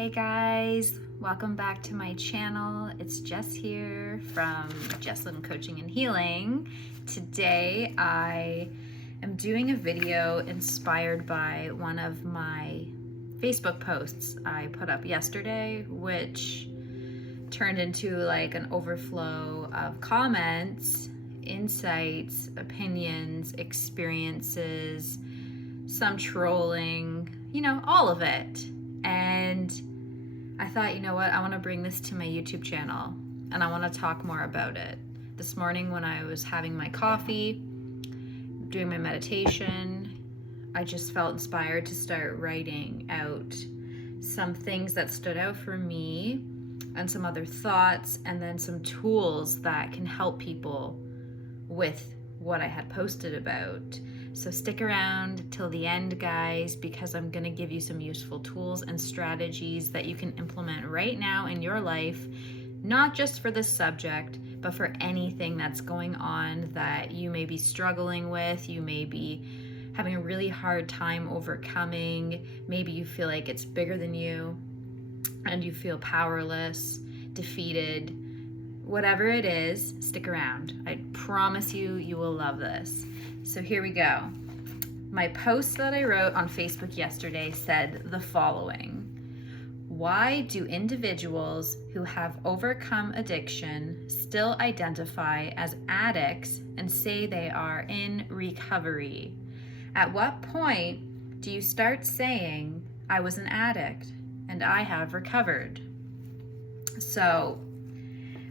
Hey guys, welcome back to my channel. It's Jess here from Jesslyn Coaching and Healing. Today I am doing a video inspired by one of my Facebook posts I put up yesterday, which turned into like an overflow of comments, insights, opinions, experiences, some trolling, all of it. And I thought, you know what, I want to bring this to my YouTube channel and I want to talk more about it. This morning when I was having my coffee, doing my meditation, I just felt inspired to start writing out some things that stood out for me and some other thoughts, and then some tools that can help people with what I had posted about. So stick around till the end, guys, because I'm going to give you some useful tools and strategies that you can implement right now in your life, not just for this subject, but for anything that's going on that you may be struggling with, you may be having a really hard time overcoming. Maybe you feel like it's bigger than you and you feel powerless, defeated. Whatever it is, stick around. I promise you, you will love this. So here we go. My post that I wrote on Facebook yesterday said the following: why do individuals who have overcome addiction still identify as addicts and say they are in recovery? At what point do you start saying, I was an addict and I have recovered? So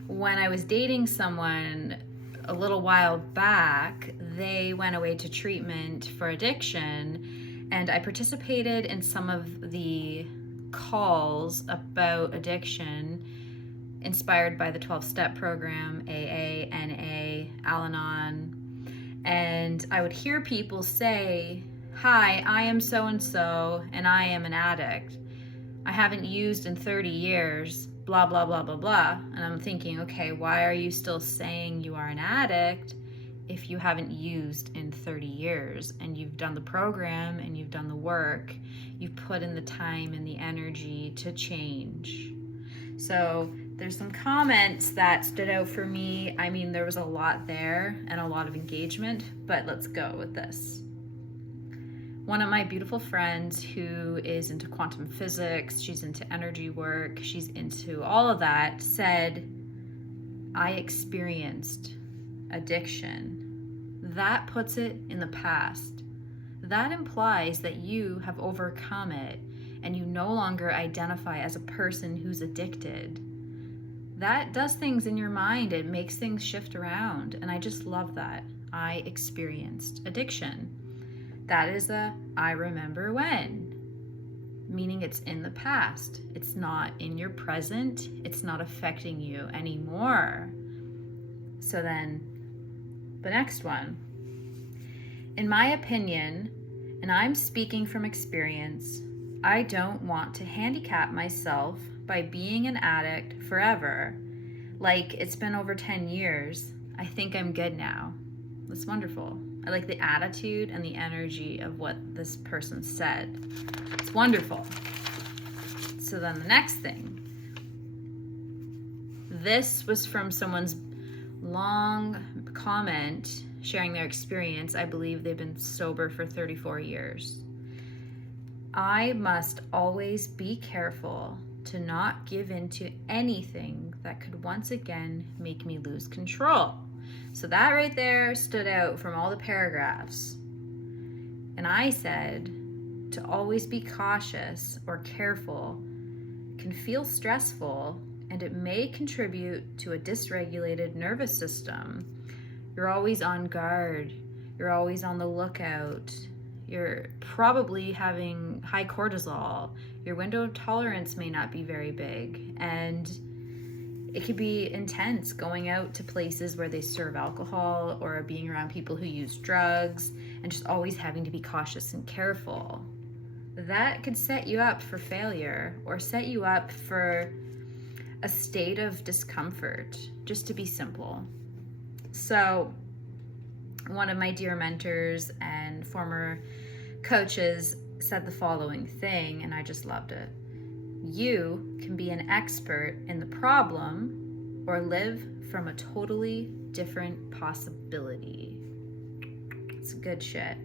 when I was dating someone a little while back, they went away to treatment for addiction, and I participated in some of the calls about addiction inspired by the 12-step program, AA, NA, Al-Anon, and I would hear people say, hi, I am so-and-so and I am an addict. I haven't used in 30 years, blah, blah, blah, blah, blah. And I'm thinking, okay, why are you still saying you are an addict if you haven't used in 30 years and you've done the program and you've done the work, you've put in the time and the energy to change? So there's some comments that stood out for me. I mean, there was a lot there and a lot of engagement, but let's go with this. One of my beautiful friends who is into quantum physics, she's into energy work, she's into all of that, said, I experienced addiction. That puts it in the past. That implies that you have overcome it and you no longer identify as a person who's addicted. That does things in your mind. It makes things shift around. And I just love that. I experienced addiction. That is a I remember when, meaning it's in the past. It's not in your present. It's not affecting you anymore. So then the next one. In my opinion, and I'm speaking from experience, I don't want to handicap myself by being an addict forever. Like, it's been over 10 years. I think I'm good now. That's wonderful. I like the attitude and the energy of what this person said. It's wonderful. So then the next thing. This was from someone's long comment sharing their experience. I believe they've been sober for 34 years. I must always be careful to not give in to anything that could once again make me lose control. So that right there stood out from all the paragraphs. And I said, to always be cautious or careful can feel stressful, and it may contribute to a dysregulated nervous system. You're always on guard. You're always on the lookout. You're probably having high cortisol. Your window of tolerance may not be very big. And it could be intense going out to places where they serve alcohol or being around people who use drugs and just always having to be cautious and careful. That could set you up for failure or set you up for a state of discomfort, just to be simple. So one of my dear mentors and former coaches said the following thing, and I just loved it. You can be an expert in the problem or live from a totally different possibility. It's good shit.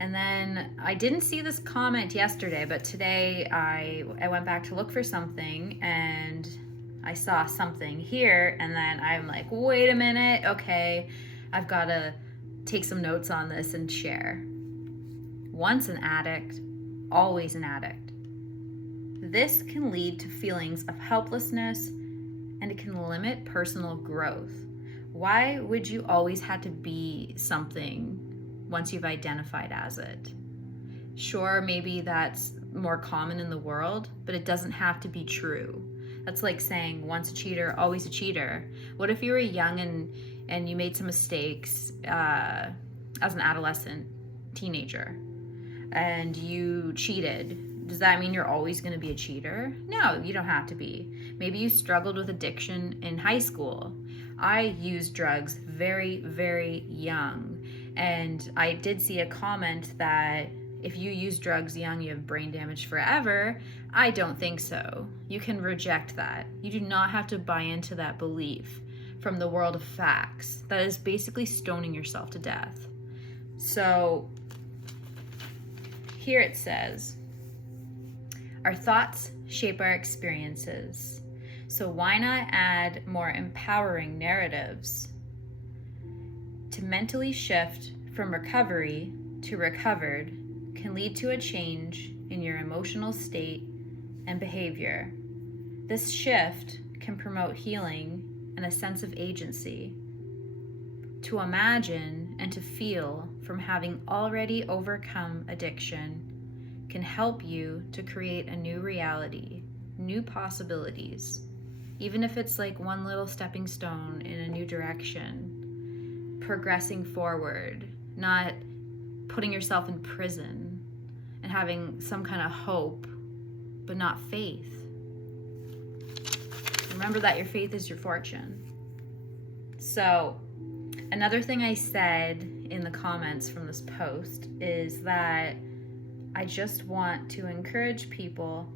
And then I didn't see this comment yesterday, but today I went back to look for something and I saw something here, and then I'm like, wait a minute, okay, I've got to take some notes on this and share. Once an addict, always an addict. This can lead to feelings of helplessness, and it can limit personal growth. Why would you always have to be something once you've identified as it? Sure, maybe that's more common in the world, but it doesn't have to be true. That's like saying once a cheater, always a cheater. What if you were young and you made some mistakes as an adolescent, teenager, and you cheated? Does that mean you're always going to be a cheater? No, you don't have to be. Maybe you struggled with addiction in high school. I used drugs very, very young. And I did see a comment that if you use drugs young, you have brain damage forever. I don't think so. You can reject that. You do not have to buy into that belief from the world of facts. That is basically stoning yourself to death. So here it says, our thoughts shape our experiences. So why not add more empowering narratives? To mentally shift from recovery to recovered can lead to a change in your emotional state and behavior. This shift can promote healing and a sense of agency. To imagine and to feel from having already overcome addiction can help you to create a new reality, new possibilities, even if it's like one little stepping stone in a new direction, progressing forward, not putting yourself in prison and having some kind of hope, but not faith. Remember that your faith is your fortune. So, another thing I said in the comments from this post is that I just want to encourage people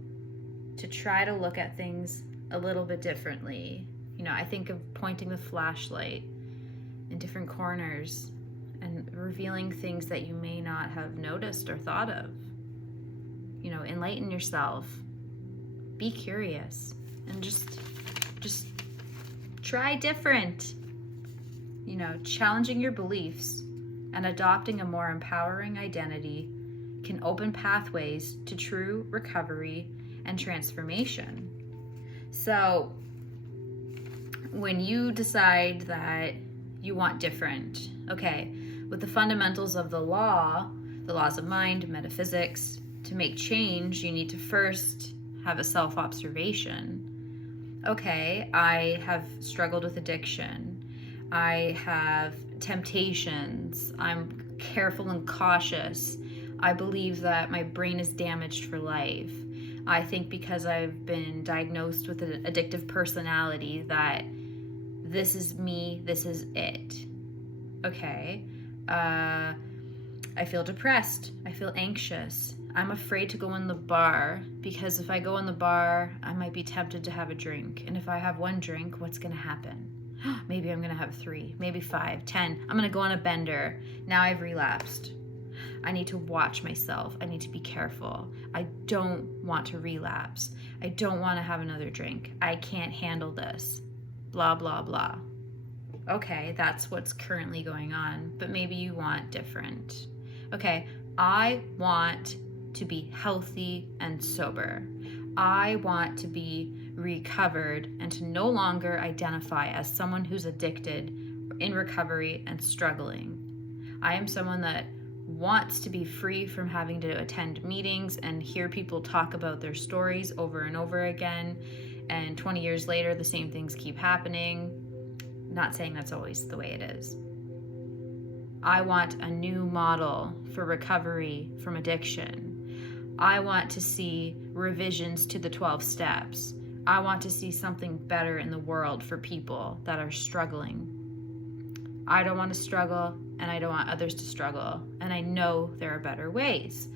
to try to look at things a little bit differently. You know, I think of pointing the flashlight in different corners and revealing things that you may not have noticed or thought of. You know, enlighten yourself, be curious, and just try different. You know, challenging your beliefs and adopting a more empowering identity can open pathways to true recovery and transformation. So when you decide that you want different, okay, with the fundamentals of the law, the laws of mind, metaphysics, to make change, you need to first have a self-observation. Okay, I have struggled with addiction. I have temptations. I'm careful and cautious. I believe that my brain is damaged for life. I think because I've been diagnosed with an addictive personality that this is me, this is it. Okay. I feel depressed. I feel anxious. I'm afraid to go in the bar because if I go in the bar, I might be tempted to have a drink. And if I have one drink, what's going to happen? Maybe I'm going to have 3, maybe 5, 10. I'm going to go on a bender. Now I've relapsed. I need to watch myself. I need to be careful. I don't want to relapse. I don't want to have another drink. I can't handle this. Blah, blah, blah. Okay, that's what's currently going on, but maybe you want different. Okay, I want to be healthy and sober. I want to be recovered and to no longer identify as someone who's addicted, in recovery, and struggling. I am someone that wants to be free from having to attend meetings and hear people talk about their stories over and over again, and 20 years later the same things keep happening. Not saying that's always the way it is. I want a new model for recovery from addiction. I want to see revisions to the 12 steps. I want to see something better in the world for people that are struggling. I don't want to struggle, and I don't want others to struggle, and I know there are better ways.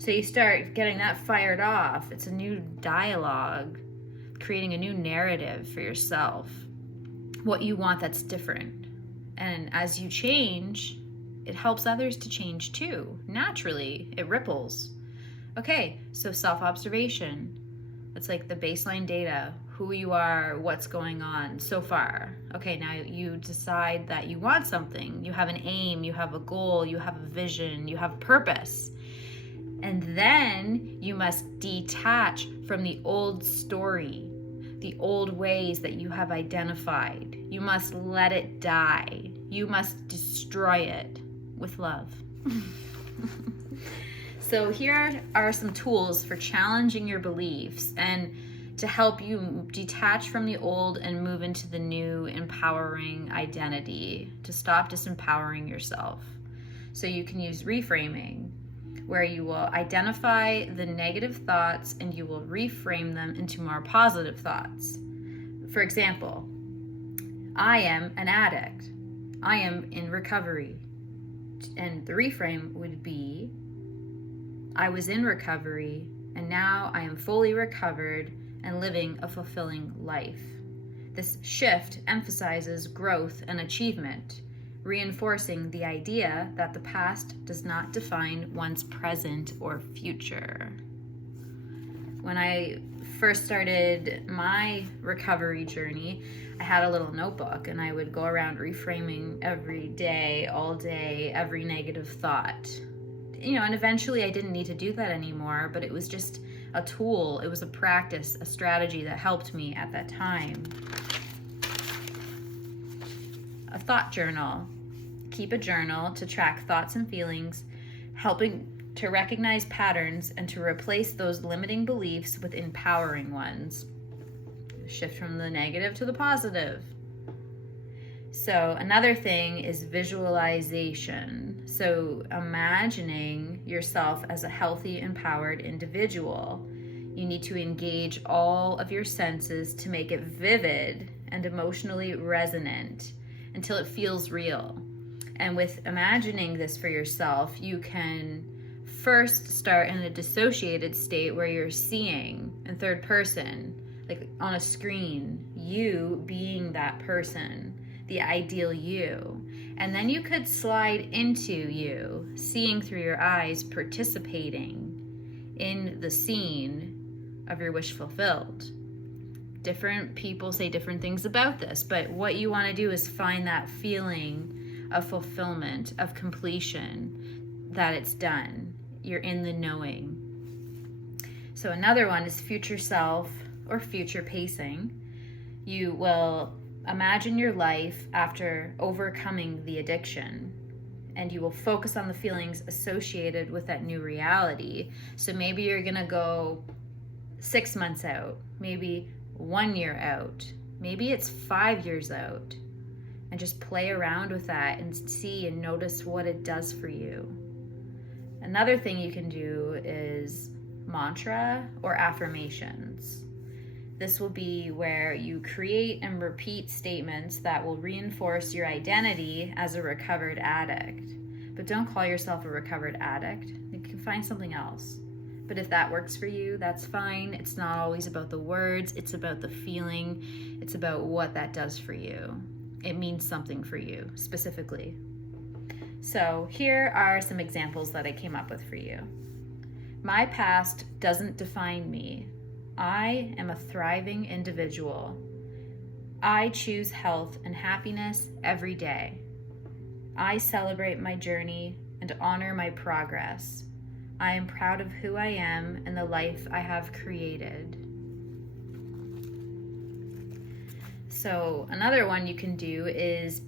So you start getting that fired off. It's a new dialogue, creating a new narrative for yourself, what you want that's different. And as you change, it helps others to change too. Naturally, it ripples. Okay, so self-observation. It's like the baseline data, who you are, what's going on so far. Okay, now you decide that you want something. You have an aim, you have a goal, you have a vision, you have purpose. And then you must detach from the old story, the old ways that you have identified. You must let it die. You must destroy it with love. So here are some tools for challenging your beliefs and to help you detach from the old and move into the new, empowering identity, to stop disempowering yourself. So you can use reframing, where you will identify the negative thoughts and you will reframe them into more positive thoughts. For example, I am an addict. I am in recovery. And the reframe would be, I was in recovery and now I am fully recovered and living a fulfilling life. This shift emphasizes growth and achievement, reinforcing the idea that the past does not define one's present or future. When I first started my recovery journey, I had a little notebook and I would go around reframing every day, all day, every negative thought. And eventually I didn't need to do that anymore, but it was just a tool. It was a practice, a strategy that helped me at that time. A thought journal. Keep a journal to track thoughts and feelings, helping to recognize patterns and to replace those limiting beliefs with empowering ones. Shift from the negative to the positive. So another thing is visualization. So imagining yourself as a healthy, empowered individual. You need to engage all of your senses to make it vivid and emotionally resonant until it feels real. And with imagining this for yourself, you can first start in a dissociated state where you're seeing in third person, like on a screen, you being that person, the ideal you. And then you could slide into you, seeing through your eyes, participating in the scene of your wish fulfilled. Different people say different things about this, but what you want to do is find that feeling of fulfillment, of completion, that it's done. You're in the knowing. So another one is future self or future pacing. You will imagine your life after overcoming the addiction, and you will focus on the feelings associated with that new reality. So maybe you're gonna go 6 months out, maybe 1 year out, maybe it's 5 years out, and just play around with that and see and notice what it does for you. Another thing you can do is mantra or affirmations. This will be where you create and repeat statements that will reinforce your identity as a recovered addict. But don't call yourself a recovered addict. You can find something else. But if that works for you, that's fine. It's not always about the words. It's about the feeling. It's about what that does for you. It means something for you specifically. So here are some examples that I came up with for you. My past doesn't define me. I am a thriving individual. I choose health and happiness every day. I celebrate my journey and honor my progress. I am proud of who I am and the life I have created. So another one you can do is